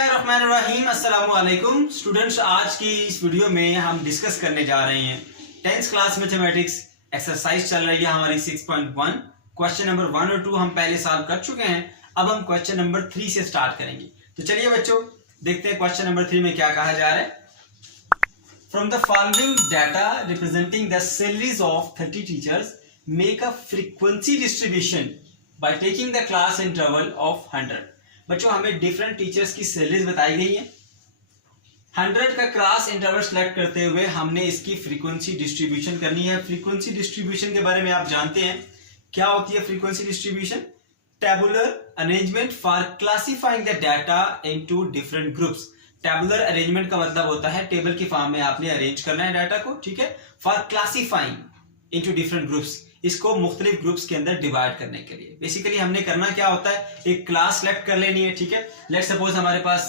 बिस्मिल्लाहिर्रहमानिर्रहीम अस्सलाम वालेकुम स्टूडेंट्स। आज की इस वीडियो में हम डिस्कस करने जा रहे हैं 10th क्लास मैथमेटिक्स एक्सरसाइज चल रही है हमारी 6.1। क्वेश्चन नंबर 1 और 2 हम पहले सॉल्व कर चुके हैं। अब हम क्वेश्चन नंबर 3 से स्टार्ट करेंगे। तो चलिए बच्चों देखते हैं क्वेश्चन नंबर 3 में क्या कहा जा रहा है। From the following data representing the salaries of 30 teachers make a frequency distribution by taking the class interval of 100। बच्चों हमें डिफरेंट टीचर्स की सैलरीज बताई गई है। 100 का क्लास इंटरवल सेलेक्ट करते हुए हमने इसकी फ्रीक्वेंसी डिस्ट्रीब्यूशन करनी है। फ्रीक्वेंसी डिस्ट्रीब्यूशन के बारे में आप जानते हैं क्या होती है frequency distribution? Tabular arrangement for classifying the data into different groups. Tabular arrangement का मतलब होता है टेबल की फॉर्म में आपने अरेंज करना है डाटा को, ठीक है, for classifying into different groups, इसको मुख्तलिफ ग्रुप्स के अंदर डिवाइड करने के लिए। बेसिकली हमने करना क्या होता है, एक क्लास सेलेक्ट कर लेनी है, ठीक है। लेट्स सपोज हमारे पास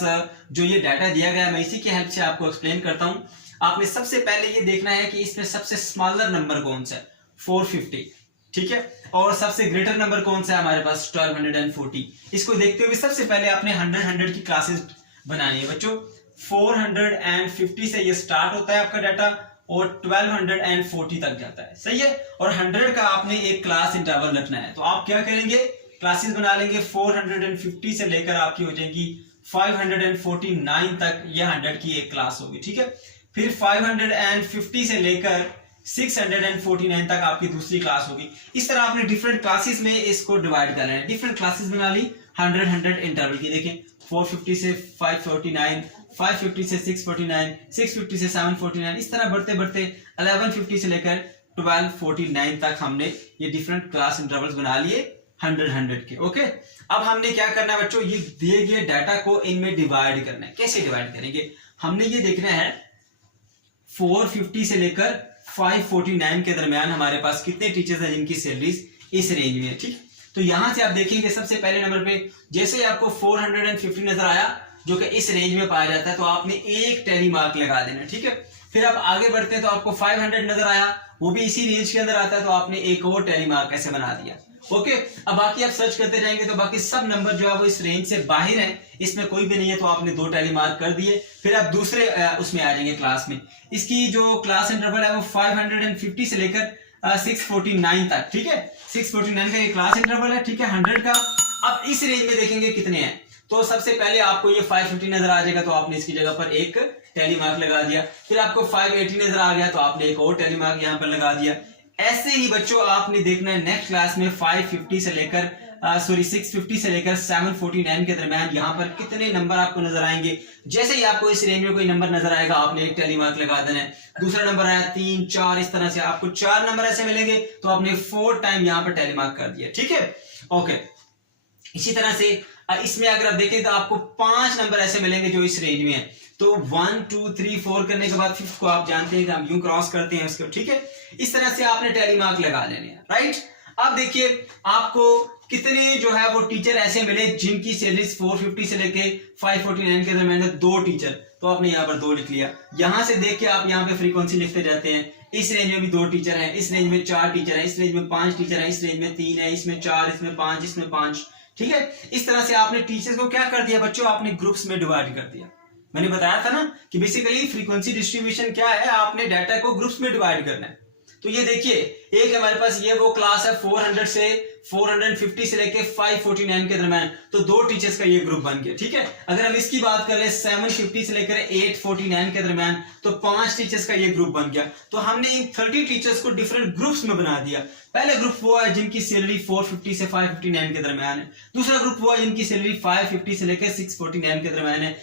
जो ये डाटा दिया गया है, मैं इसी की हेल्प से आपको एक्सप्लेन करता हूं। आपने सबसे पहले ये देखना है कि इसमें सबसे स्मॉलर नंबर कौन सा है, 450, ठीक है, और सबसे ग्रेटर नंबर कौन सा है हमारे पास 1240। इसको देखते हुए सबसे पहले आपने 100 की क्लासेस बनानी है बच्चों। 450 से ये स्टार्ट होता है आपका डाटा और 1240 तक जाता है, सही है। और 100 का आपने एक क्लास इंटरवल रखना है। तो आप क्या करेंगे, क्लासेस बना लेंगे। 450 से लेकर आपकी हो जाएगी 549 तक, यह 100 की एक क्लास होगी, ठीक है। फिर 550 से लेकर 649 तक आपकी दूसरी क्लास होगी। इस तरह आपने डिफरेंट क्लासेस में इसको डिवाइड कर लेना है। डिफरेंट क्लासेस बना ली 100 इंटरवल की। देखें 450 से 549, 550 से 649, 650 से 749, इस तरह बढ़ते बढ़ते 1150 से लेकर 1249 तक हमने ये डिफरेंट क्लास इंटरवल्स बना लिए 100 के। ओके, अब हमने क्या करना है बच्चों, ये दिए गए डाटा को इनमें डिवाइड करना है। कैसे डिवाइड करेंगे, हमने ये देखना है 450 से लेकर 549 के दरमियान हमारे पास कितने टीचर्स हैं जिनकी सैलरीज इस रेंज में है, ठीक। तो यहां से आप देखेंगे सबसे पहले नंबर पे जैसे ही आपको 450 नजर आया जो कि इस रेंज में पाया जाता है, तो आपने एक टैली मार्क लगा देना, ठीक है। फिर आप आगे बढ़ते हैं तो आपको 500 नजर आया, वो भी इसी रेंज के अंदर आता है, तो आपने एक और टैली मार्क ऐसे बना दिया। ओके, अब बाकी आप सर्च करते जाएंगे तो बाकी सब नंबर जो है वो इस रेंज से बाहर है, इसमें कोई भी नहीं है, तो आपने 2 टैली मार्क कर दिए। फिर आप दूसरे उसमें आ जाएंगे क्लास में। इसकी जो क्लास इंटरवल है वो 550 से लेकर 649 तक, ठीक है। 649 का ये क्लास इंटरवल है, ठीक है, 100 का। अब इस रेंज में देखेंगे कितने हैं, तो सबसे पहले आपको ये 550 नजर आ जाएगा, तो आपने इसकी जगह पर एक टैली मार्क लगा दिया। फिर आपको 580 नजर आ गया, तो आपने एक और टैली मार्क यहाँ पर लगा दिया। ऐसे ही बच्चों आपने देखना है नेक्स्ट क्लास में 550 से लेकर 650 से लेकर 749 के दरमियान यहाँ पर कितने नंबर आपको नजर आएंगे। जैसे ही आपको इस रेंज में कोई नंबर नजर आएगा, आपने एक टैली मार्क लगा देना है। दूसरा नंबर आया 3, 4, इस तरह से आपको 4 नंबर ऐसे मिलेंगे, तो आपने 4 टाइम यहाँ पर टैली मार्क कर दिया, ठीक है। ओके, इसी तरह से इसमें अगर आप देखें तो आपको 5 नंबर ऐसे मिलेंगे जो इस रेंज में है। तो 1, 2, 3, 4 करने के बाद 5th को आप जानते हैं कि हम यूं क्रॉस करते हैं उसको, ठीक है। इस तरह से आपने टैली मार्क लगा लेने हैं, राइट। अब देखिए आपको कितने जो है वो टीचर ऐसे मिले जिनकी सैलरीज 450 से लेके 549 के दरमियान 2 टीचर, तो आपने यहाँ पर 2 लिख लिया। यहां से देख के आप यहाँ पे फ्रीक्वेंसी लिखते जाते हैं। इस रेंज में भी 2 टीचर हैं, इस रेंज में 4 टीचर हैं, इस रेंज में 5 टीचर हैं, इस रेंज में 3 है, इसमें 4, इसमें 5, इसमें 5, ठीक है। इस तरह से आपने टीचर्स को क्या कर दिया बच्चों, आपने ग्रुप्स में डिवाइड कर दिया। मैंने बताया था ना कि बेसिकली फ्रीक्वेंसी डिस्ट्रीब्यूशन क्या है, आपने डाटा को ग्रुप्स में डिवाइड करना है। तो ये देखिए एक हमारे पास ये वो क्लास है 400 से 450 से लेके 549 के दरमियान, तो 2 टीचर्स का ये ग्रुप बन गया, ठीक है। अगर हम इसकी बात करें 750 से लेकर 849 के दरमियान, तो 5 टीचर्स का ये ग्रुप बन गया। तो हमने इन 30 टीचर्स को डिफरेंट ग्रुप्स में बना दिया। पहला ग्रुप वो है जिनकी सैलरी 450 से 559 के दरमियान है। दूसरा ग्रुप वो है जिनकी सैलरी 550 से लेकर 649 के दरमियान है।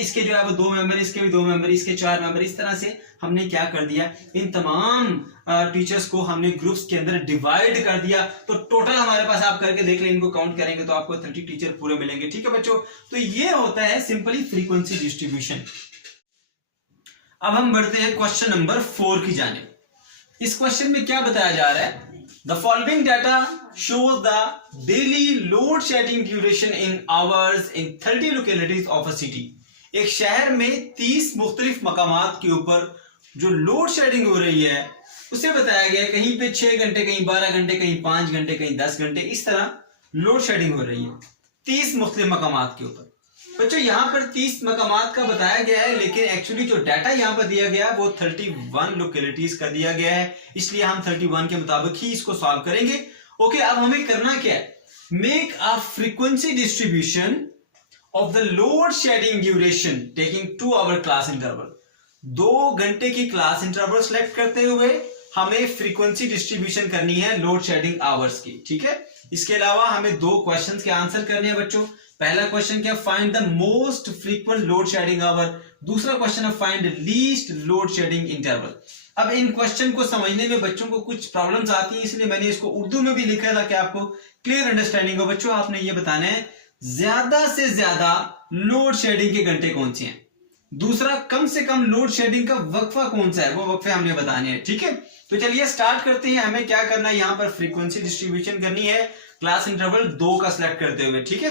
इसके जो है वो 2 मेंबर, इसके भी 2 मेंबर, इसके 4 मेंबर। इस तरह से हमने क्या कर दिया, इन तमाम टीचर्स को हमने ग्रुप्स के अंदर डिवाइड कर दिया। तो टोटल हमारे पास आप करके देख लें, इनको काउंट करेंगे तो आपको 30 टीचर पूरे मिलेंगे, ठीक है बच्चों। तो ये होता है सिंपली फ्रीक्वेंसी डिस्ट्रीब्यूशन। अब हम बढ़ते हैं क्वेश्चन नंबर 4 की जानिब। इस क्वेश्चन में क्या बताया जा रहा है, the following data shows the daily load shedding duration in hours in 30 localities of a city। एक शहर में 30 मुख्तलिफ मकामात के ऊपर जो लोड शेडिंग हो रही है उसे बताया गया, कहीं पे 6 घंटे, कहीं 12 घंटे, कहीं 5 घंटे, कहीं 10 घंटे, इस तरह लोड शेडिंग हो रही है 30 मुख्तलिफ मकामात के ऊपर। बच्चों यहाँ पर 30 मकामात का बताया गया है, लेकिन एक्चुअली जो डाटा यहाँ पर दिया गया है वो 31 लोकेलिटीज का दिया गया है, इसलिए हम 31 के मुताबिक ही इसको सॉल्व करेंगे। ओके, अब हमें करना क्या है, make a frequency distribution of the load shedding duration taking 2 hour class interval. 2 घंटे की क्लास इंटरवल सेलेक्ट करते हुए हमें फ्रीक्वेंसी डिस्ट्रीब्यूशन करनी है लोड शेडिंग आवर्स की, ठीक है। इसके अलावा हमें 2 क्वेश्चंस के आंसर करने हैं बच्चों। पहला क्वेश्चन क्या, find the most frequent load shedding hour. दूसरा क्वेश्चन है find least load shedding interval. अब इन क्वेश्चन को समझने में बच्चों को कुछ प्रॉब्लम्स आती हैं, इसलिए मैंने इसको उर्दू में भी लिखा था कि आपको क्लियर अंडरस्टैंडिंग हो। बच्चों आपने ये बताना है ज्यादा से ज्यादा लोड शेडिंग के घंटे कौन से हैं, दूसरा कम से कम लोड शेडिंग का वक्फा कौन सा है, वो वक्फे हमने बताने हैं, ठीक है। तो चलिए स्टार्ट करते हैं। हमें क्या करना है, यहाँ पर फ्रीक्वेंसी डिस्ट्रीब्यूशन करनी है क्लास इंटरवल 2 का सिलेक्ट करते हुए, ठीक है।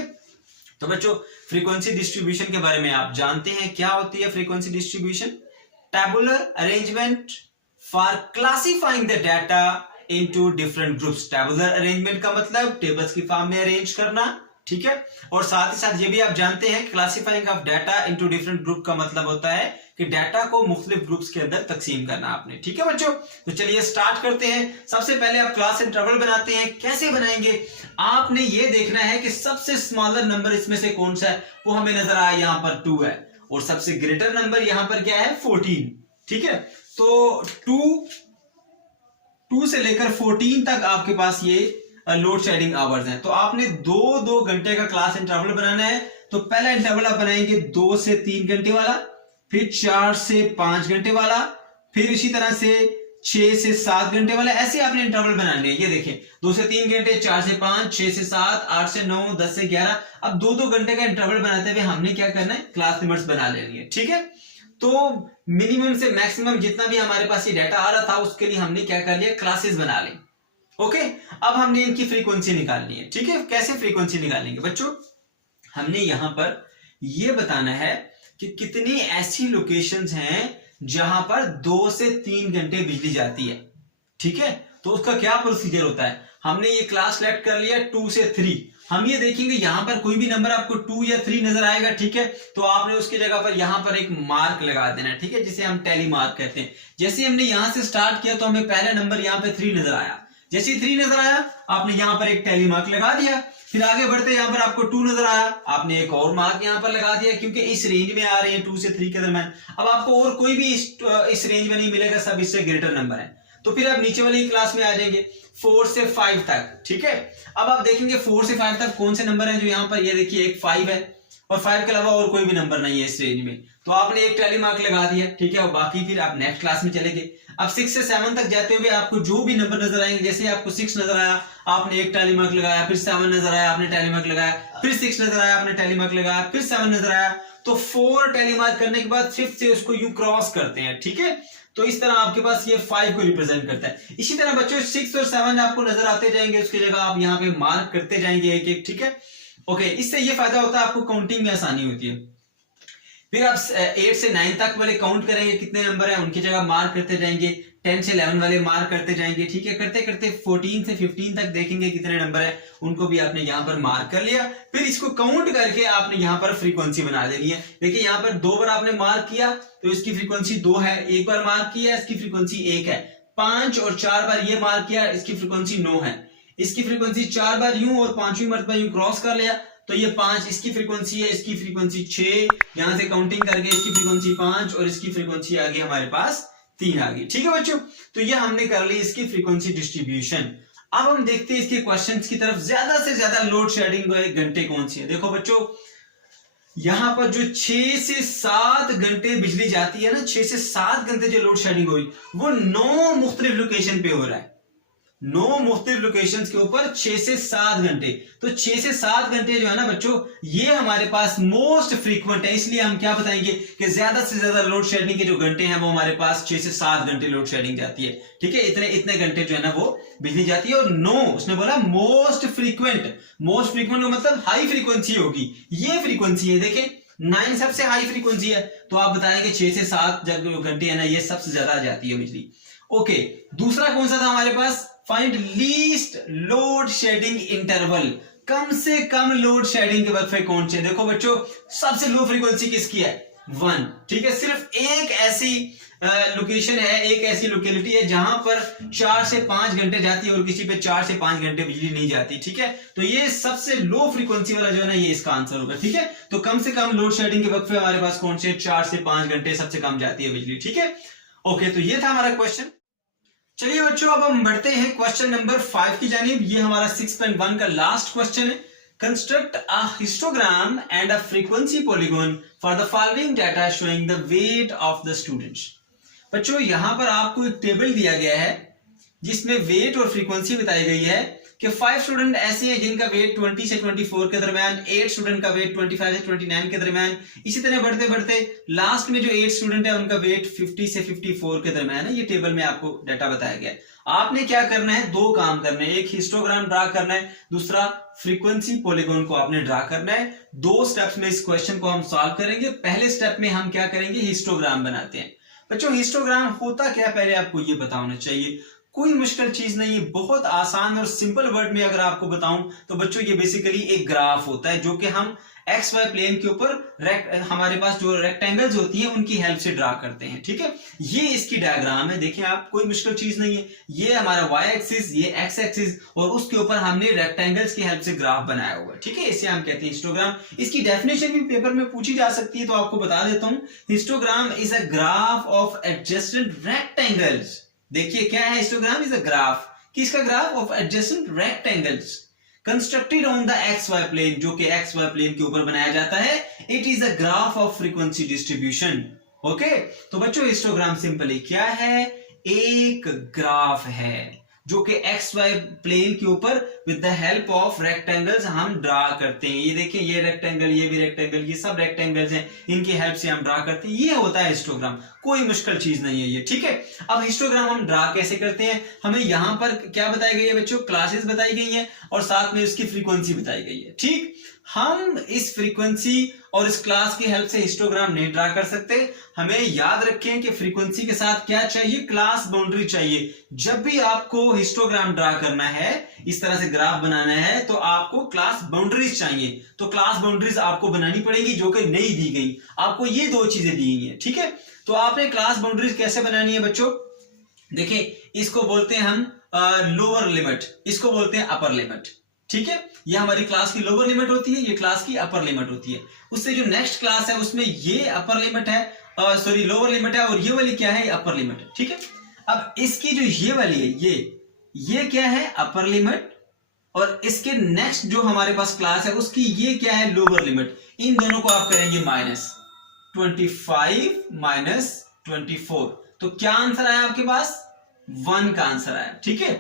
तो बच्चों फ्रीक्वेंसी डिस्ट्रीब्यूशन के बारे में आप जानते हैं क्या होती है frequency distribution, tabular arrangement for classifying the data into different groups. Tabular arrangement का मतलब टेबल्स की फॉर्म में अरेंज करना, ठीक है। और साथ ही साथ ये भी आप जानते हैं classifying of data into different group का मतलब होता है कि डाटा को मुख्तलिफ ग्रुप्स के अंदर तकसीम करना आपने, ठीक है बच्चों। तो चलिए स्टार्ट करते हैं। सबसे पहले आप क्लास इंटरवल बनाते हैं। कैसे बनाएंगे, आपने ये देखना है कि सबसे स्मॉलर नंबर इसमें से कौन सा है, वो हमें नजर आया यहाँ पर 2 है, और सबसे ग्रेटर नंबर यहाँ पर क्या है 14, ठीक है। तो 2 से लेकर 14 तक आपके पास ये लोड शेडिंग आवर्स हैं। तो आपने 2 घंटे का क्लास इंटरवल बनाना है। तो पहला इंटरवल आप बनाएंगे 2 से 3 घंटे वाला, फिर 4 से 5 घंटे वाला, फिर इसी तरह से 6 से 7 घंटे वाला। ऐसे आपने इंटरवल बनाने हैं। ये देखें 2 से 3 घंटे, 4 से 5, 6 से 7, 8 से 9, 10 से 11। अब 2 घंटे का इंटरवल बनाते हुए हमने क्या करना है, क्लास लिमिट्स बना लेनी है, ठीक है। तो मिनिमम से मैक्सिमम जितना भी हमारे पास ये डाटा आ रहा था उसके लिए हमने क्या कर लिया, क्लासेस बना ली। ओके, अब हमने इनकी फ्रीक्वेंसी निकालनी है, ठीक है। कैसे फ्रीक्वेंसी निकालेंगे बच्चों, हमने यहां पर यह बताना है कि कितनी ऐसी लोकेशंस हैं जहां पर 2 से 3 घंटे बिजली जाती है, ठीक है। तो उसका क्या प्रोसीजर होता है, हमने ये क्लास सेलेक्ट कर लिया 2 से 3। हम ये देखेंगे यहां पर कोई भी नंबर आपको 2 या 3 नजर आएगा, ठीक है। तो आपने उसकी जगह पर यहां पर एक मार्क लगा देना है, ठीक है, जिसे हम टैली मार्क कहते हैं। जैसे हमने यहां से स्टार्ट किया तो हमें पहला नंबर यहाँ पे 3 नजर आया। जैसे 3 नजर आया आपने यहां पर एक टैली मार्क लगा दिया। फिर आगे बढ़ते यहाँ पर आपको 2 नजर आया, आपने एक और मार्क यहाँ पर लगा दिया, क्योंकि इस रेंज में आ रहे हैं 2 से 3 के दरम्यान। अब आपको और कोई भी इस रेंज में नहीं मिलेगा, सब इससे ग्रेटर नंबर है। तो फिर आप नीचे वाली क्लास में आ जाएंगे 4 से 5 तक, ठीक है। अब आप देखेंगे 4 से 5 तक कौन से नंबर हैं, जो यहाँ पर ये देखिए एक 5 है, और 5 के अलावा और कोई भी नंबर नहीं है इस रेंज में। तो आपने एक टैली मार्क लगा दिया, ठीक है, और बाकी फिर आप नेक्स्ट क्लास में चले गए। अब 6 से 7 तक जाते हुए आपको जो भी नंबर नजर आएंगे, जैसे आपको 6 नजर आया आपने एक टैली मार्क लगाया, फिर 7 नजर आया आपने टैली मार्क लगाया, फिर 6 नजर आया आपने टैली मार्क लगाया, फिर 7 नजर आया। तो 4 टैली मार्क करने के बाद 5 से उसको यूं क्रॉस करते हैं, ठीक है। तो इस तरह आपके पास ये 5 को रिप्रेजेंट करता है। इसी तरह बच्चों 6 और 7 आपको नजर आते जाएंगे, उसकी जगह आप यहाँ पे मार्क करते जाएंगे एक एक, ठीक है। ओके, इससे ये फायदा होता है आपको काउंटिंग में आसानी होती है। फिर आप 8 से 9 तक वाले काउंट करेंगे कितने नंबर है, उनकी जगह मार्क करते जाएंगे। 10 से 11 वाले मार्क करते जाएंगे, ठीक है। करते करते 14 से 15 तक देखेंगे कितने नंबर है, उनको भी आपने यहाँ पर मार्क कर लिया। फिर इसको काउंट करके आपने यहाँ पर फ्रीक्वेंसी बना देनी है। देखिए यहाँ पर 2 बार आपने मार्क किया तो इसकी फ्रीक्वेंसी 2 है, एक बार मार्क किया इसकी फ्रीक्वेंसी 1 है, 5 और 4 बार ये मार्क किया इसकी फ्रीक्वेंसी 9 है। इसकी फ्रीक्वेंसी 4 बार यूं और 5वीं मरतबा यूं क्रॉस कर लिया तो ये 5 इसकी फ्रीक्वेंसी है, इसकी फ्रीक्वेंसी 6, यहां से काउंटिंग करके इसकी फ्रीक्वेंसी 5 और इसकी फ्रीक्वेंसी आ गई हमारे पास 3 आ गई, ठीक है बच्चों। तो ये हमने कर ली इसकी फ्रीक्वेंसी डिस्ट्रीब्यूशन। अब हम देखते हैं इसके क्वेश्चंस की तरफ। ज्यादा से ज्यादा लोड शेडिंग घंटे कौन सी है, देखो बच्चों यहां पर जो 6 से 7 घंटे बिजली जाती है ना, 6 से 7 घंटे जो लोड शेडिंग हुई वो 9 मुख्तलिफ लोकेशन पे हो रहा है। 9 मुख्तलिफ लोकेशन के ऊपर 6 से 7 घंटे। तो 6 से 7 घंटे जो है ना बच्चों, ये हमारे पास मोस्ट फ्रीक्वेंट है। इसलिए हम क्या बताएंगे कि ज्यादा से ज्यादा लोड शेडिंग के जो घंटे हैं वो हमारे पास 6 से 7 घंटे लोड शेडिंग जाती है, ठीक है। इतने घंटे जो है ना वो बिजली जाती है। और 9 उसने बोला मोस्ट फ्रीक्वेंट। मोस्ट फ्रीक्वेंट का मतलब हाई फ्रीक्वेंसी होगी, ये फ्रीक्वेंसी है। देखें 9 सबसे हाई फ्रीक्वेंसी है, तो आप बताएंगे 6 से 7 जो घंटे है ना ये सबसे ज्यादा जाती है बिजली। ओके, दूसरा कौन सा था हमारे पास, find least load shedding interval. कम से कम लोड शेडिंग के वक्फे कौन से? देखो बच्चों, सबसे लो फ्रीक्वेंसी किसकी है? 1। ठीक है, सिर्फ एक ऐसी लोकेशन है, एक ऐसी लोकेलिटी है जहां पर 4 से 5 घंटे जाती है और किसी पे 4 से 5 घंटे बिजली नहीं जाती। ठीक है, तो ये सबसे लो फ्रीक्वेंसी वाला जो है ना, ये इसका आंसर होगा। ठीक है, तो कम से कम लोड शेडिंग के वक्फे हमारे पास कौन से? 4 से 5 घंटे सबसे कम जाती है बिजली। ठीक है, ओके, तो ये था हमारा क्वेश्चन। चलिए बच्चों, अब हम बढ़ते हैं क्वेश्चन नंबर 5 की जानिब। ये हमारा 6.1 का लास्ट क्वेश्चन है। Construct a histogram and a frequency polygon for the following data showing the weight of the students. बच्चों, यहां पर आपको एक टेबल दिया गया है जिसमें वेट और फ्रीक्वेंसी बताई गई है कि 5 स्टूडेंट ऐसे हैं जिनका वेट 20 से 24 के दरमियान, 8 स्टूडेंट का वेट 25 से 29 के दरमियान, इसी तरह बढ़ते बढ़ते लास्ट में जो 8 स्टूडेंट है उनका वेट 50 से 54 के दरमियान है। ये टेबल में आपको डाटा बताया गया है। आपने क्या करना है? 2 काम करने हैं, एक हिस्टोग्राम ड्रा करना है, दूसरा फ्रीक्वेंसी पॉलीगॉन को आपने ड्रा करना है। 2 स्टेप्स में इस क्वेश्चन को हम सॉल्व करेंगे। पहले स्टेप में हम क्या करेंगे? हिस्टोग्राम बनाते हैं। बच्चों, हिस्टोग्राम होता क्या, पहले आपको ये पता होना चाहिए। कोई मुश्किल चीज नहीं है, बहुत आसान और सिंपल वर्ड में अगर आपको बताऊं तो बच्चों, ये बेसिकली एक ग्राफ होता है जो कि हम एक्स वाई प्लेन के ऊपर हमारे पास जो रेक्टेंगल्स होती हैं उनकी हेल्प से ड्रा करते हैं। ठीक है, ये इसकी डायग्राम है, देखें आप, कोई मुश्किल चीज नहीं है। ये हमारा वाई एक्सिस, ये एक्स एक्सिस, और उसके ऊपर हमने रेक्टेंगल्स की हेल्प से ग्राफ बनाया हुआ है। ठीक है, इसे हम कहते हैं हिस्टोग्राम। इसकी डेफिनेशन भी पेपर में पूछी जा सकती है, तो आपको बता देता हूं। Histogram is a graph of adjacent rectangles. देखिए क्या है हिस्टोग्राम? इज अ ग्राफ, किसका graph? Of adjacent rectangles constructed on the X Y plane, जो कि एक्स वाई प्लेन के ऊपर बनाया जाता है। It is a graph of frequency distribution. Okay, तो बच्चों, हिस्टोग्राम सिंपली क्या है? एक ग्राफ है जो कि एक्स वाई प्लेन के ऊपर with the help of rectangles हम ड्रा करते हैं। ये देखिए, ये रेक्टेंगल, ये भी रेक्टेंगल, ये सब रेक्टेंगल्स हैं, इनकी हेल्प से हम ड्रा करते हैं। ये होता है हिस्टोग्राम, कोई मुश्किल चीज नहीं है ये। ठीक है, अब हिस्टोग्राम हम ड्रा कैसे करते हैं? हमें यहां पर क्या बताई गई है बच्चों? क्लासेस बताई गई हैं और साथ में उसकी फ्रीक्वेंसी बताई गई है। ठीक, हम इस फ्रीक्वेंसी और इस क्लास की हेल्प से हिस्टोग्राम नहीं ड्रा कर सकते। हमें याद रखें कि फ्रीक्वेंसी के साथ क्या चाहिए? क्लास बाउंड्री चाहिए। जब भी आपको हिस्टोग्राम ड्रा करना है, इस तरह से ग्राफ बनाना है, तो आपको क्लास बाउंड्रीज चाहिए। तो क्लास बाउंड्रीज आपको बनानी पड़ेगी जो कि नहीं दी गई। आपको ये 2 चीजें दी गई हैं। ठीक है, तो आपने क्लास बाउंड्रीज कैसे बनानी है बच्चों? देखिए, इसको बोलते हैं हम लोअर लिमिट, इसको बोलते हैं अपर लिमिट। ठीक है, ये हमारी क्लास की लोअर लिमिट होती है, ये क्लास की अपर लिमिट होती है। उससे जो नेक्स्ट क्लास है उसमें ये अपर लिमिट है, सॉरी लोअर लिमिट है, और ये वाली क्या है? अपर लिमिट है। ठीक है, अब इसकी जो ये वाली है, ये क्या है? अपर लिमिट, और इसके नेक्स्ट जो हमारे पास क्लास है उसकी ये क्या है? Lower limit. इन दोनों को आप करेंगे माइनस 25 माइनस 24, तो क्या आंसर आया आपके पास? 1 का आंसर आया। ठीक है,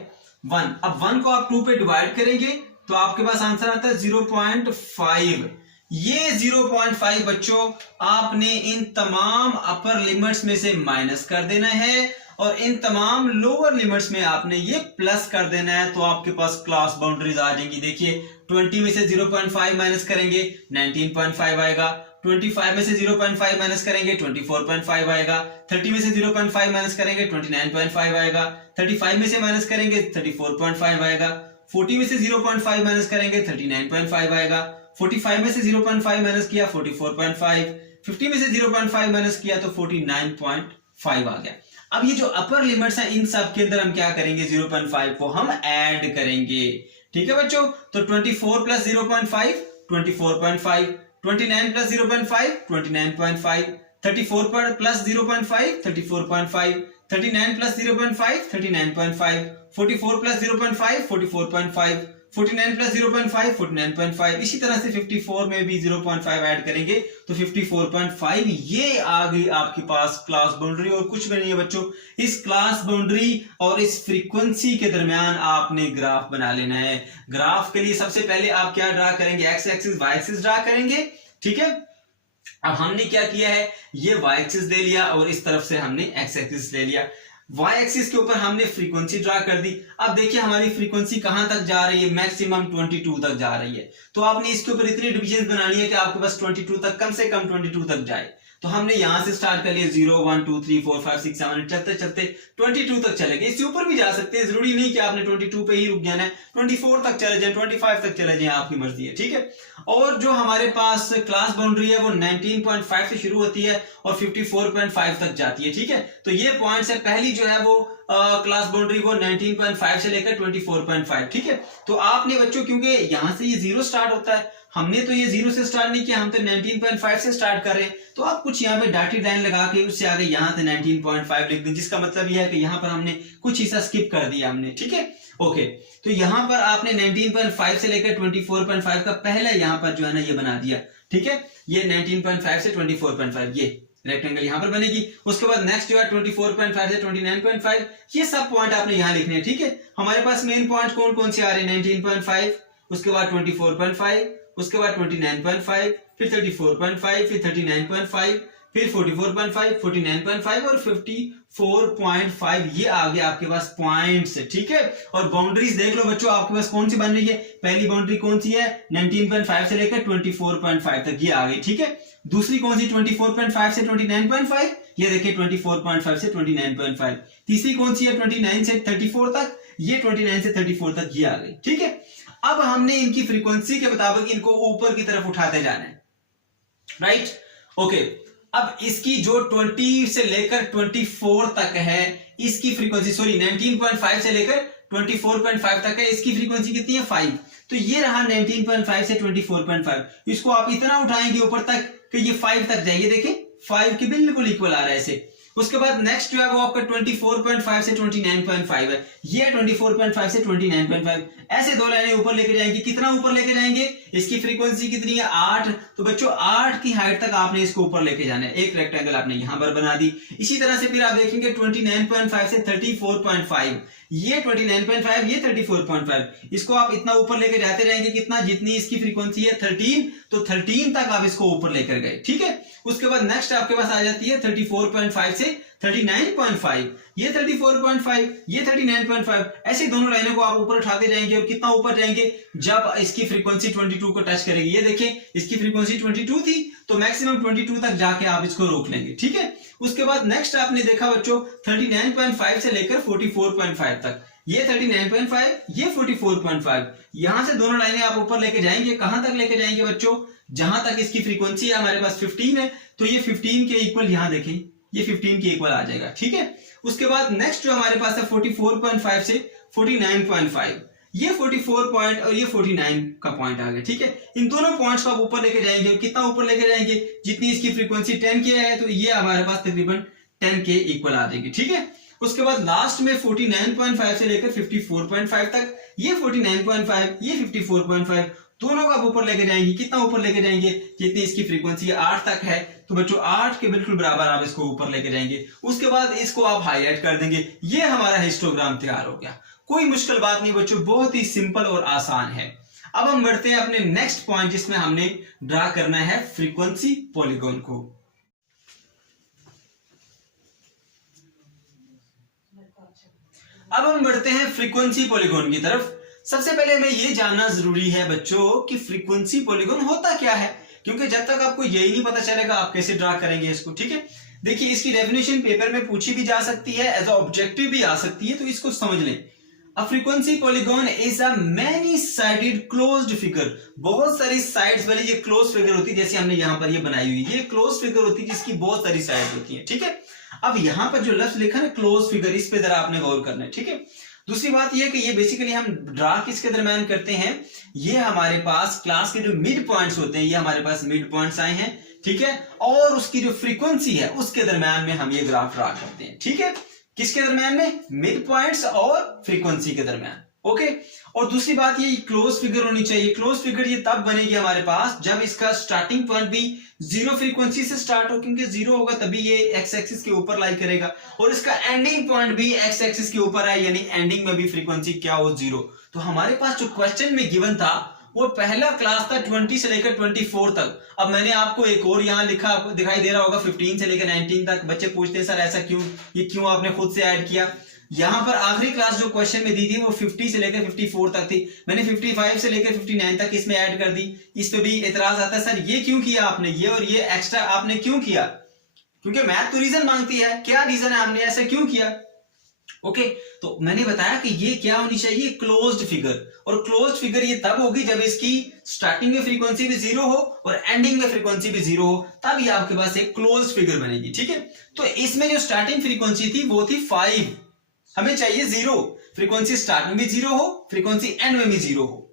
1। अब 1 को आप 2 पे डिवाइड करेंगे तो आपके पास आंसर आता है 0.5। ये 0.5 बच्चों आपने इन तमाम अपर लिमिट्स में से माइनस कर देना है, और इन तमाम लोअर लिमिट्स में आपने ये प्लस कर देना है। तो आपके पास क्लास बाउंड्रीज आ जाएंगी। देखिए, 20 में से 0.5 माइनस करेंगे 19.5 आएगा, 25 में से 0.5 माइनस करेंगे 24.5 आएगा, 30 में से 0.5 माइनस करेंगे 29.5 आएगा, 35 में से माइनस करेंगे 34.5 आएगा, 40 में से 0.5 माइनस करेंगे 39.5 आएगा, 45 में से 0.5 माइनस किया 44.5, 50 में से 0.5 माइनस किया तो 49.5 आ गया। अब ये जो अपर लिमिट्स हैं इन सब के अंदर हम क्या करेंगे? 0.5 को हम ऐड करेंगे। ठीक है बच्चों, तो 24 plus 0.5 24.5, 29 plus 0.5 29.5, 34 plus 0.5 34.5, 39 plus 0.5 39.5, 44 plus 0.5 44.5, 49 plus 0.5 49.5। इसी तरह से 54 में भी 0.5 ऐड करेंगे तो 54.5। ये आ गई आपके पास क्लास बाउंड्री, और कुछ भी नहीं है बच्चों। इस क्लास बाउंड्री और इस फ्रीक्वेंसी के दरमियान आपने ग्राफ बना लेना है। ग्राफ के लिए सबसे पहले आप क्या ड्रा करेंगे? X axis Y axis draw करेंगे। ठीक है, अब हमने क्या किया है? ये वाई एक्सिस ले लिया और इस तरफ से हमने एक्स एक्सिस ले लिया। वाई एक्सिस के ऊपर हमने फ्रीक्वेंसी ड्रा कर दी। अब देखिए हमारी फ्रीक्वेंसी कहां तक जा रही है? मैक्सिमम 22 तक जा रही है। तो आपने इसके ऊपर इतनी डिविजन बनानी है कि आपके पास 22 तक, कम से कम 22 तक जाए। तो हमने यहां से स्टार्ट कर लिया 0 1 2 3 4 5 6 7 चलते चलते 22 तक चले गए। इससे ऊपर भी जा सकते हैं, जरूरी नहीं कि आपने 22 पे ही रुक जाना है, 24 तक चले जाए, 25 तक चले जाए, आपकी मर्जी है, ठीक है। और जो हमारे पास क्लास बाउंड्री है वो 19.5 से शुरू होती है और 54.5 तक जाती है, ठीक है। तो ये पॉइंट्स है, पहली जो है वो क्लास बाउंड्री वो 19.5 से लेकर 24.5, ठीक है। तो आपने बच्चों, क्योंकि यहां से ये 0 स्टार्ट होता है, हमने तो ये 0 से स्टार्ट नहीं किया, हम तो 19.5 से स्टार्ट कर रहे हैं, तो आप कुछ यहाँ पे डॉटेड लाइन लगा के उससे आगे यहाँ से 19.5 लिख दें, जिसका मतलब यह है कि यहाँ पर हमने कुछ हिस्सा स्किप कर दिया हमने, ठीक है। ओके, तो यहाँ पर आपने 19.5 से लेकर 24.5 का पहला यहाँ पर जो है ना ये बना दिया, ठीक है। ये 19.5 से 24.5 ये रेक्टेंगल यहाँ पर बनेगी। उसके बाद नेक्स्ट जो है 24.5 से 29.5, ये सब पॉइंट आपने यहाँ लिखने हैं, ठीक है। हमारे पास मेन पॉइंट कौन कौन से आ रहे हैं, 19.5, उसके बाद 24.5, उसके बाद 29.5, फिर 34.5, फिर 39.5, फिर 44.5, 49.5 और 54.5, ये आ गया आपके पास पॉइंट्स, ठीक है। और बाउंड्रीज देख लो बच्चों, आपके पास कौन सी बन रही है, पहली बाउंड्री कौन सी है, 19.5 से लेकर 24.5 तक ये आ गई, ठीक है। दूसरी कौन सी, 24.5 से 29.5, ये देखिए 24.5 से 29.5। तीसरी कौन सी है, 29 से 34 तक, ये 29 से 34 तक ये आ गई, ठीक है। अब हमने इनकी फ्रीक्वेंसी के मुताबिक इनको ऊपर की तरफ उठाते जाना है, राइट। ओके, अब इसकी जो 20 से लेकर 24 तक है, इसकी फ्रीक्वेंसी, सॉरी 19.5 से लेकर 24.5 तक है, इसकी फ्रीक्वेंसी कितनी है, 5। तो ये रहा 19.5 से 24.5, इसको आप इतना उठाएंगे ऊपर तक कि ये 5 तक जाइए, देखिए 5 के बिल्कुल इक्वल आ रहा है ऐसे। उसके बाद नेक्स्ट जो है वो आपका 24.5 से 29.5 है, ये 24.5 से 29.5, ऐसे दो लाइनें ऊपर लेके जाएंगे। कितना ऊपर लेके जाएंगे, इसकी फ्रीक्वेंसी कितनी है, 8, तो बच्चों 8 की हाइट तक आपने इसको ऊपर लेके जाना है। एक रेक्टेंगल आपने यहां पर बना दी। इसी तरह से फिर आप देखेंगे 29.5 से 34.5, ये 29.5, ये 34.5, इसको आप इतना ऊपर लेके जाते रहेंगे, कितना, जितनी इसकी फ्रीक्वेंसी है 13, तो 13 तक आप इसको ऊपर लेकर गए, ठीक है। उसके बाद नेक्स्ट आपके पास आ जाती है 34.5 से 39.5, ये 34.5, ये 39.5, ऐसे दोनों लाइनों को आप ऊपर उठाते जाएंगे। और कितना ऊपर जाएंगे, जब इसकी फ्रीक्वेंसी 22 को टच करेगी, ये देखें इसकी फ्रीक्वेंसी 22 थी, तो मैक्सिमम 22 तक जाके आप इसको रोक लेंगे, ठीक है। उसके बाद नेक्स्ट आपने देखा बच्चों 39.5 से लेकर 44.5 तक, ये 39.5, ये 44.5, यहां से दोनों लाइनें आप ऊपर लेके जाएंगे। कहां तक लेके जाएंगे बच्चों, जहां तक इसकी फ्रीक्वेंसी है हमारे पास 15 है, तो ये 15 के इक्वल, यहां देखें ये 15 के इक्वल आ जाएगा, ठीक है। उसके बाद नेक्स्ट जो हमारे पास है 44.5 से 49.5, ये 44 पॉइंट और ये 49 का पॉइंट आ गया, ठीक है। इन दोनों पॉइंट्स को आप ऊपर लेके जाएंगे। कितना ऊपर लेके जाएंगे, जितनी इसकी फ्रीक्वेंसी 10 के है, तो ये हमारे पास तकरीबन 10 के इक्वल आ जाएगी, ठीक है। उसके बाद लास्ट में 49.5 से लेकर 54.5 तक, ये 49.5, ये 54.5, दोनों को आप ऊपर लेके जाएंगे। कितना ऊपर लेके जाएंगे, जितनी इसकी फ्रीक्वेंसी 8 तक है, तो बच्चों 8 के बिल्कुल बराबर आप इसको ऊपर लेके जाएंगे। उसके बाद इसको आप हाईलाइट कर देंगे, ये हमारा हिस्टोग्राम तैयार हो गया। कोई मुश्किल बात नहीं बच्चों, बहुत ही सिंपल और आसान है। अब हम बढ़ते हैं अपने नेक्स्ट पॉइंट, जिसमें हमने ड्रा करना है फ्रीक्वेंसी पॉलीगॉन को। अब हम बढ़ते हैं फ्रीक्वेंसी पॉलीगॉन की तरफ। सबसे पहले हमें यह जानना जरूरी है बच्चों कि फ्रीक्वेंसी पॉलीगॉन होता क्या है, क्योंकि जब तक आपको यही नहीं पता चलेगा आप कैसे ड्रा करेंगे इसको, ठीक है। देखिए इसकी डेफिनेशन पेपर में पूछी भी जा सकती है, एज अ ऑब्जेक्टिव भी आ सकती है, तो इसको समझ लें। A frequency polygon is a many-sided closed figure, बहुत सारी साइड्स वाली ये क्लोज फिगर होती है, जैसे हमने यहाँ पर ये बनाई हुई, ये क्लोज फिगर होती है जिसकी बहुत सारी साइड होती है, ठीक है। अब यहाँ पर जो लफ्ज लिखा है क्लोज फिगर, इस पे जरा आपने गौर करना है, ठीक है। दूसरी बात यह कि ये बेसिकली हम ड्रा किसके दरम्यान करते हैं, ये हमारे पास क्लास के जो मिड पॉइंट्स होते हैं, ये हमारे पास मिड पॉइंट्स आए हैं, ठीक है, और उसकी जो फ्रीक्वेंसी है उसके दरम्यान में हम ये ग्राफ ड्रा करते हैं, ठीक है। किसके दरम्यान में, मिड पॉइंट्स और फ्रीक्वेंसी के दरम्यान, ओके। और दूसरी बात ये क्लोज फिगर होनी चाहिए। क्लोज फिगर ये तब बनेगी हमारे पास जब इसका स्टार्टिंग पॉइंट भी 0 फ्रीक्वेंसी से स्टार्ट हो, क्योंकि 0 होगा तभी ये एक्स एक्सिस के ऊपर लाई करेगा, और इसका एंडिंग पॉइंट भी एक्स एक्सिस के ऊपर है, यानी एंडिंग में भी फ्रीक्वेंसी क्या हो, 0। तो हमारे पास जो क्वेश्चन में गिवन था वो पहला क्लास था 20 से लेकर 24 तक। अब मैंने आपको एक और यहाँ लिखा, आपको दिखाई दे रहा होगा 15 से लेकर 19 तक। बच्चे पूछते हैं सर ऐसा क्यों, ये क्यों आपने खुद से ऐड किया। यहाँ पर आखिरी क्लास जो क्वेश्चन में दी थी वो 50 से लेकर 54 तक थी, मैंने 55 से लेकर 59 तक इसमें ऐड कर दी। इस पे भी एतराज आता है सर ये क्यों किया आपने, ये और ये एक्स्ट्रा आपने क्यों किया। क्योंकि मैथ तो रीजन मांगती है, क्या रीजन है, हमने ऐसा क्यों किया। ओके तो मैंने बताया कि ये क्या होनी चाहिए, क्लोज्ड फिगर। और क्लोज्ड फिगर ये तब होगी जब इसकी स्टार्टिंग में फ्रीक्वेंसी भी 0 हो और एंडिंग में फ्रीक्वेंसी भी 0 हो, तब ये आपके पास एक क्लोज्ड फिगर बनेगी। ठीक है, तो इसमें जो स्टार्टिंग फ्रीक्वेंसी थी वो थी 5, हमें चाहिए 0, फ्रीक्वेंसी स्टार्ट में भी 0 हो, फ्रीक्वेंसी एंड में भी 0 हो।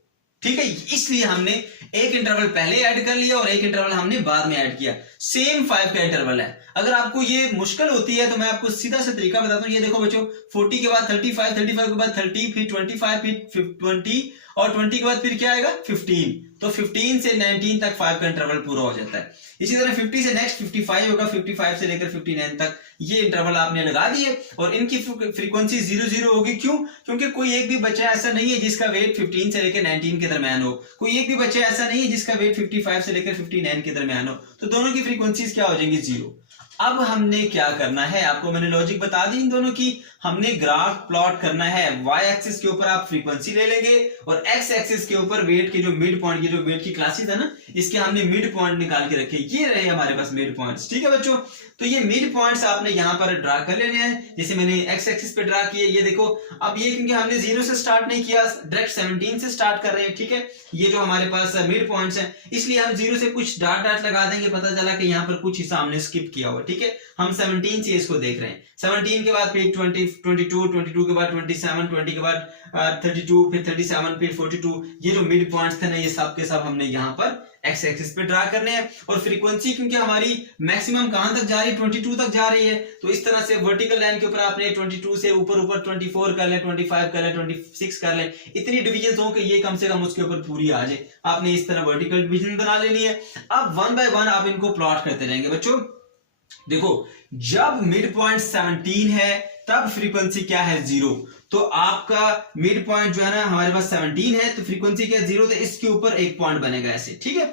ठीक है, इसलिए हमने एक इंटरवल पहले ऐड कर लिया और एक इंटरवल हमने बाद में ऐड किया। सेम 5 का इंटरवल है। अगर आपको ये मुश्किल होती है तो मैं आपको सीधा सा तरीका बताता हूं। ये देखो बच्चों, 40 के बाद 35, 35 के बाद 30, फिर 25, फिर 20 और 20 के बाद फिर क्या आएगा 15। तो 15 से 19 तक 5 का इंटरवल पूरा हो जाता है। इसी तरह 50 से नेक्स्ट 55 होगा, 55 से लेकर 59 तक ये इंटरवल आपने लगा दिए और इनकी फ्रीक्वेंसी 0-0 होगी। क्यों? क्योंकि कोई एक भी बच्चा ऐसा नहीं है जिसका वेट 15 से लेकर 19 के दरमियान हो, कोई एक भी बच्चा ऐसा नहीं है जिसका वेट 55 से लेकर 59 के दरमियान हो, तो दोनों की फ्रीक्वेंसीज क्या हो जाएंगी 0। अब हमने क्या करना है, आपको मैंने लॉजिक बता दी इन दोनों की। हमने ग्राफ प्लॉट करना है। y एक्सिस के ऊपर आप फ्रीक्वेंसी ले लेंगे और x एक्सिस के ऊपर वेट के जो मिड पॉइंट, ये जो वेट की क्लासेस है ना, इसके हमने मिड पॉइंट निकाल के रखे। ये रहे हमारे पास मिड पॉइंट्स। ठीक है बच्चों, तो ये मिड पॉइंट्स आपने यहां पर ड्रा कर लेने हैं, जैसे मैंने x एक्सिस पे ड्रा किए। ये देखो, अब ये क्योंकि हमने 0 से स्टार्ट नहीं किया, डायरेक्ट 17 से स्टार्ट कर रहे हैं। ठीक है, ये जो हमारे पास मिड पॉइंट्स हैं, इसलिए हम 0 से कुछ डॉट डॉट लगा देंगे। पता चला कि यहाँ पर कुछ हिस्सा हमने स्किप किया हुआ। ठीक है, हम 17 से इसको देख रहे हैं। 17 के बाद फिर 20, 22 के बाद 27, 20 के बाद 32, फिर 37, फिर 42। ये जो मिड पॉइंट्स थे ना, ये सब के सब हमने यहाँ पर एक्स एक्सिस पे ड्रा करने हैं। और फ्रीक्वेंसी क्योंकि हमारी मैक्सिमम कहां तक जा रही है, 22 तक जा रही है, तो इस तरह से वर्टिकल लाइन के ऊपर आपने 22 से ऊपर 24 कर ले, 25 कर ले, 26 कर ले, इतनी डिविजन हो कि ये कम से कम उसके ऊपर पूरी आ जाए। आपने इस तरह वर्टिकल डिवीजन बना लेनी है। अब 1 बाय 1 आप इनको प्लॉट करते रहेंगे। बच्चों देखो, जब मिड पॉइंट 17 है तब फ्रीक्वेंसी क्या है 0। तो आपका मिड पॉइंट जो है ना हमारे पास 17 है, तो फ्रीक्वेंसी क्या है 0, तो इसके ऊपर एक पॉइंट बनेगा ऐसे। ठीक है,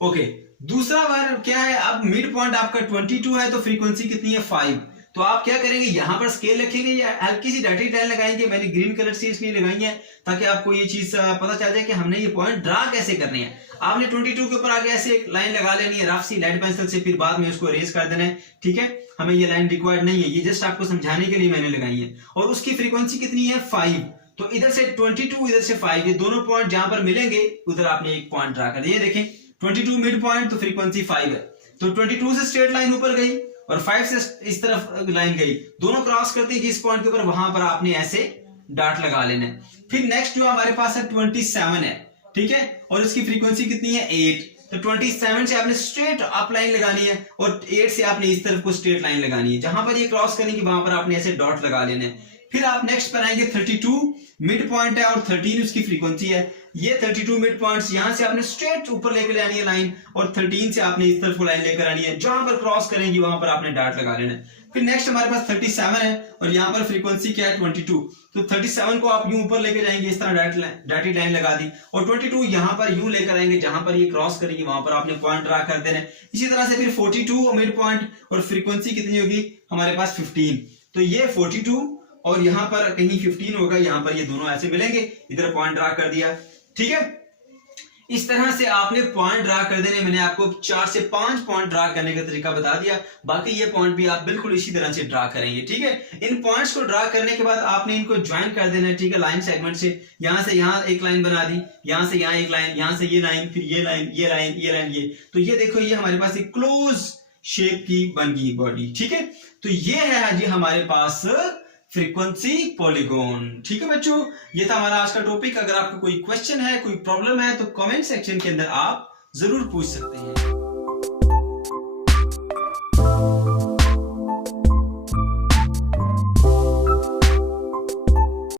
ओके। दूसरा बार क्या है, अब मिड पॉइंट आपका 22 है, तो फ्रीक्वेंसी कितनी है 5। तो आप क्या करेंगे, यहां पर स्केल रखेंगे या हल्की सी डॉटेड लाइन लगाएंगे। मैंने ग्रीन कलर से इसलिए लगाई है ताकि आपको ये चीज पता चल जाए कि हमने ये पॉइंट ड्रा कैसे करने हैं। आपने 22 के ऊपर आगे ऐसे एक लाइन लगा लेनी है रफ सी लेड पेंसिल से, फिर बाद में उसको इरेज कर देना है। ठीक है, हमें ये लाइन रिक्वायर्ड नहीं है, ये जस्ट आपको समझाने के लिए मैंने लगाई है। और उसकी फ्रीक्वेंसी कितनी है 5। तो इधर से 22, इधर से 5, ये दोनों पॉइंट जहां पर मिलेंगे उधर आपने एक पॉइंट ड्रा कर दिया। देखें 22 मिड पॉइंट, तो फ्रीक्वेंसी 5 है, तो 22 से स्ट्रेट लाइन ऊपर गई और 5 से इस तरफ लाइन गई, दोनों क्रॉस करते हैं जिस पॉइंट के ऊपर, वहां पर आपने ऐसे डॉट लगा लेना है। फिर नेक्स्ट जो हमारे पास है 27 है। ठीक है, और इसकी फ्रीक्वेंसी कितनी है 8। तो 27 से आपने स्ट्रेट अप लाइन लगानी है और 8 से आपने इस तरफ को स्ट्रेट लाइन लगानी है। जहां पर ये क्रॉस करेंगे वहां पर आपने ऐसे डॉट लगा लेने हैं। फिर आप नेक्स्ट पर आएंगे 32 मिड पॉइंट है और 13 उसकी फ्रीक्वेंसी है। ये 32 मिड पॉइंट्स यहां से आपने स्ट्रेट ऊपर लेकर आनी है लाइन, और 13 से आपने इस तरफ लाइन लेकर आनी है। जहां पर क्रॉस करेंगी वहां पर आपने डॉट लगा लेना है। फिर नेक्स्ट हमारे पास 37 है और यहाँ पर फ्रीक्वेंसी क्या है 22। तो 37 को आप यूं ऊपर लेके जाएंगे, इस तरह डॉटेड लाइन लगा दी, और 22 यहाँ पर यूं लेकर आएंगे, जहां पर ये क्रॉस करेगी वहां पर आपने पॉइंट ड्रा कर देना है। इसी तरह से फिर 42 मिड पॉइंट और फ्रीक्वेंसी कितनी होगी हमारे पास 15। तो ये 42 और यहाँ पर कहीं 15 होगा, यहाँ पर ये दोनों ऐसे मिलेंगे, इधर पॉइंट ड्रा कर दिया। ठीक है, इस तरह से आपने पॉइंट ड्रा कर देने। मैंने आपको 4 से 5 पॉइंट ड्रा करने का तरीका बता दिया, बाकी ये पॉइंट भी आप बिल्कुल इसी तरह से ड्रा करेंगे। ठीक है, इन पॉइंट्स को ड्रा करने के बाद आपने इनको ज्वाइन कर देना है। ठीक है, लाइन सेगमेंट से यहां से यहां एक लाइन बना दी, यहां से यहां एक लाइन, यहां से ये लाइन, फिर ये लाइन, ये लाइन, ये लाइन, ये। तो ये देखो, ये हमारे पास एक क्लोज शेप की बन गई बॉडी। ठीक है, तो ये है जी हमारे पास फ्रीक्वेंसी पॉलीगॉन। ठीक है बच्चों, ये था हमारा आज का टॉपिक। अगर आपको कोई क्वेश्चन है, कोई प्रॉब्लम है, तो कमेंट सेक्शन के अंदर आप जरूर पूछ सकते हैं।